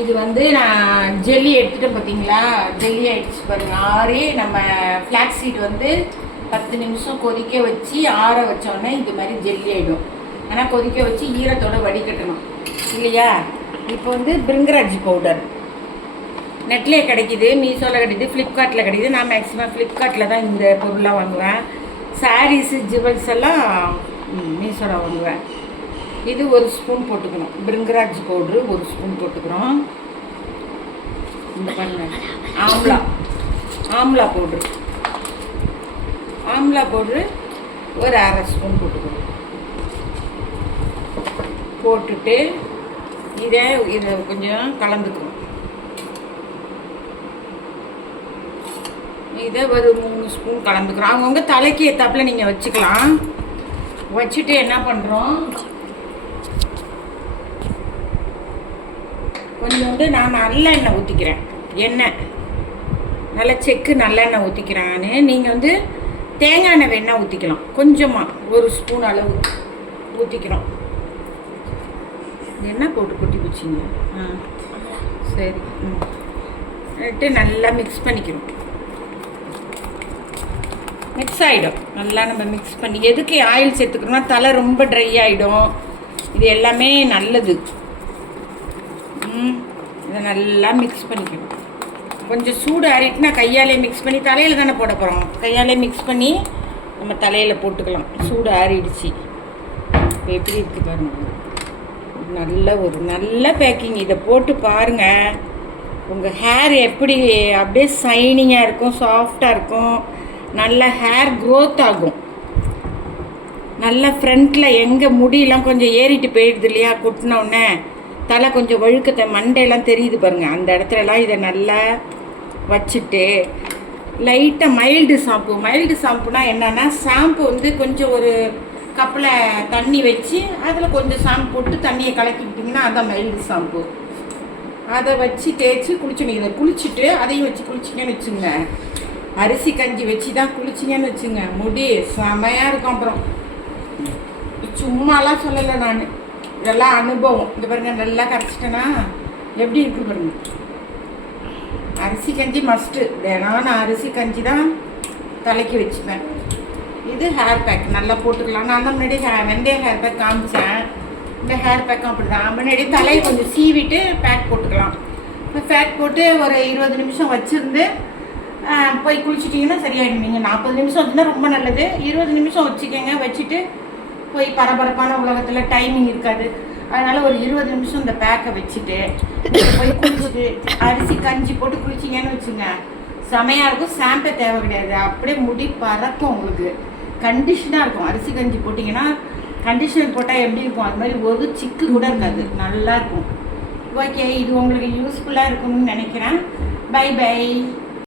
இது வந்து நான் ஜெல்லி எடுத்துகிட்டு பார்த்தீங்களா, ஜெல்லி ஆகிடுச்சு பாருங்கள். ஆறே நம்ம ஃப்ளாக்ஸ் சீட் வந்து 10 நிமிஷம் கொதிக்க வச்சு ஆற வச்சோடனே இது மாதிரி ஜெல்லி ஆகிடும். ஆனால் கொதிக்க வச்சு ஈரத்தோடு வடிகட்டணும் இல்லையா. இப்போ வந்து பிரிங்கராஜ் பவுடர் நெட்லேயே கிடைக்கிது, மீஷோவில் கிடைக்கிது, ஃப்ளிப்கார்ட்டில் கிடைக்கிது. நான் மேக்ஸிமம் ஃப்ளிப்கார்ட்டில் தான் இந்த பொருளாக வாங்குவேன். சாரீஸு ஜுவல்ஸ் எல்லாம் மீஷோவில் வாங்குவேன். இது 1 ஸ்பூன் போட்டுக்கணும். பிரிங்கராஜ் பவுட்ரு 1 ஸ்பூன் போட்டுக்கிறோம். இந்த பாருங்க, ஆம்லா பவுட்ரு ஒரு 1/2 ஸ்பூன் போட்டுக்கணும். போட்டுட்டு இதை கொஞ்சம் கலந்துக்கணும். இதை ஒரு 3 ஸ்பூன் கலந்துக்கிறோம். அவங்கவுங்க தலைக்கு ஏற்றாப்புல நீங்கள் வச்சுக்கலாம். வச்சுட்டு என்ன பண்ணுறோம், கொஞ்சோண்டு நான் நல்லெண்ணெய் ஊற்றிக்கிறேன். எண்ணெய் நல்லா செக்கு நல்லெண்ணெய் ஊற்றிக்கிறான்னு. நீங்கள் வந்து தேங்காய் எண்ணெய் வேணால் ஊற்றிக்கலாம். கொஞ்சமாக 1 ஸ்பூன் அளவு ஊற்றிக்கிறோம். எண்ணெய் போட்டு கொட்டி பிடிச்சிங்க. சரி. நல்லா மிக்ஸ் பண்ணிக்கிறோம். மிக்ஸ் ஆகிடும். நல்லா நம்ம மிக்ஸ் பண்ணி, எதுக்கு ஆயில் சேர்த்துக்கணும்னா தலை ரொம்ப ட்ரை ஆகிடும். இது எல்லாமே நல்லது. இதை நல்லா மிக்ஸ் பண்ணிக்கணும். கொஞ்சம் சூடு ஆறிட்டுனா கையாலே மிக்ஸ் பண்ணி, தலையில் தானே போட போகிறோம், கையாலே மிக்ஸ் பண்ணி நம்ம தலையில் போட்டுக்கலாம். சூடு ஆறிடுச்சு. இப்போ எப்படி இருக்குது பாருங்கள். நல்ல பேக்கிங். இதை போட்டு பாருங்கள். உங்கள் ஹேர் எப்படி அப்படியே ஷைனிங்காக இருக்கும், சாஃப்டாக இருக்கும். நல்ல ஹேர் க்ரோத் ஆகும். நல்ல ஃப்ரண்ட்டில் எங்கே முடியெல்லாம் கொஞ்சம் ஏறிட்டு போயிடுது இல்லையா, கொட்டினோடனே தலை கொஞ்சம் வழுக்கத்தை மண்டையெல்லாம் தெரியுது பாருங்கள். அந்த இடத்துலலாம் இதை நல்லா வச்சுட்டு லைட்டாக மைல்டு ஷாம்புனா என்னென்னா, ஷாம்பு வந்து கொஞ்சம் ஒரு கப்பில் தண்ணி வச்சு அதில் கொஞ்சம் ஷாம்பு போட்டு தண்ணியை கலக்கிக்கிட்டிங்கன்னா அதான் மைல்டு ஷாம்பு. அதை வச்சு தேய்ச்சி குளிச்சுங்க. இதை குளிச்சுட்டு அதையும் வச்சு குளிச்சிங்கன்னு வச்சுங்க. அரிசி கஞ்சி வச்சு தான் குளிச்சிங்கன்னு வச்சுங்க, முடி செமையாக இருக்கும். அப்புறம் சும்மாலாம் சொல்லலை நான், இதெல்லாம் அனுபவம். இந்த பாருங்க, நல்லா கரைச்சிட்டேன்னா எப்படி இருக்கு பாருங்க. அரிசி கஞ்சி மஸ்ட்டு. தினம் நான் அரிசி கஞ்சி தான் தலைக்கு வச்சுப்பேன். இது ஹேர் பேக் நல்லா போட்டுக்கலாம். நான் தான் முன்னாடி வெந்தய ஹேர் பேக் காமிச்சேன். இந்த ஹேர் பேக்கும் அப்படி தான். முன்னாடி தலையை கொஞ்சம் சீவிட்டு பேக் போட்டுக்கலாம். இப்போ பேக் போட்டு ஒரு 20 நிமிஷம் வச்சுருந்து போய் குளிச்சிட்டிங்கன்னா சரியாயிடும். நீங்கள் 40 நிமிஷம் வச்சுருந்தா ரொம்ப நல்லது. 20 நிமிஷம் வச்சுக்கோங்க. வச்சுட்டு போய் பரபரப்பான உலகத்தில் டைமிங் இருக்காது. அதனால் ஒரு 20 நிமிஷம் இந்த பேக்கை வச்சுட்டு போய் குளிச்சுட்டு அரிசி கஞ்சி போட்டு குளிச்சிங்கன்னு வச்சுங்க, செமையாக இருக்கும். ஷாம்பே தேவை கிடையாது. அப்படியே முடி பறக்கும். உங்களுக்கு கண்டிஷனாக இருக்கும். அரிசி கஞ்சி போட்டிங்கன்னா கண்டிஷனர் போட்டால் எப்படி இருக்கும் அது மாதிரி ஒரு சிக்கு கூட இருக்காது. நல்லாயிருக்கும். ஓகே, இது உங்களுக்கு யூஸ்ஃபுல்லாக இருக்கும்னு நினைக்கிறேன். பை.